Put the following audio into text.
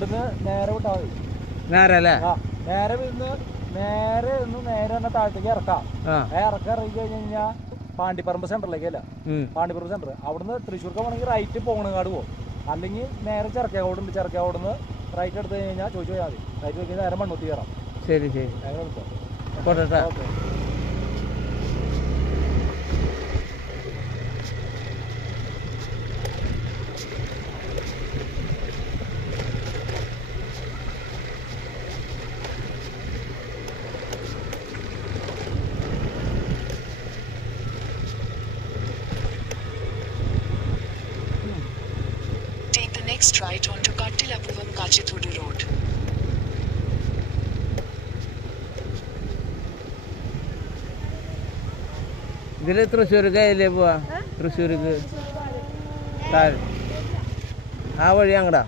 ഇവിടുന്ന് നേരെ വിട്ടാൽ മതി. നേരെ അല്ലേ? നേരെ തന്നെ താഴത്തേക്ക് ഇറക്കാം. ഇറക്കം ഇറങ്ങി കഴിഞ്ഞ് കഴിഞ്ഞാൽ പാണ്ടിപ്പറമ്പ് സെന്ററിലേക്കല്ല, പാണ്ടിപ്പറമ്പ് സെന്റർ. അവിടുന്ന് തൃശ്ശൂർക്ക് പോകണമെങ്കിൽ റൈറ്റ് പോകണങ്ങാട് പോകും, അല്ലെങ്കിൽ നേരെ ചെറുക്കാവോടുണ്ട്, ചെറുക്കാവോടുന്ന് റൈറ്റ് എടുത്ത് കഴിഞ്ഞാൽ ചോദിച്ചു പോയാൽ മതി. റൈറ്റ് വെച്ച് നേരെ മണ്ണൂത്തി കയറാം. ശരി ശരി, പോട്ടെ. Next right onto Kattilapuvam Kachithudu Road. ഇതില് തൃശ്ശൂർക്കല്ലേ പോവാ? തൃശ്ശൂർക്ക് ആ വഴി അങ്ങടാ.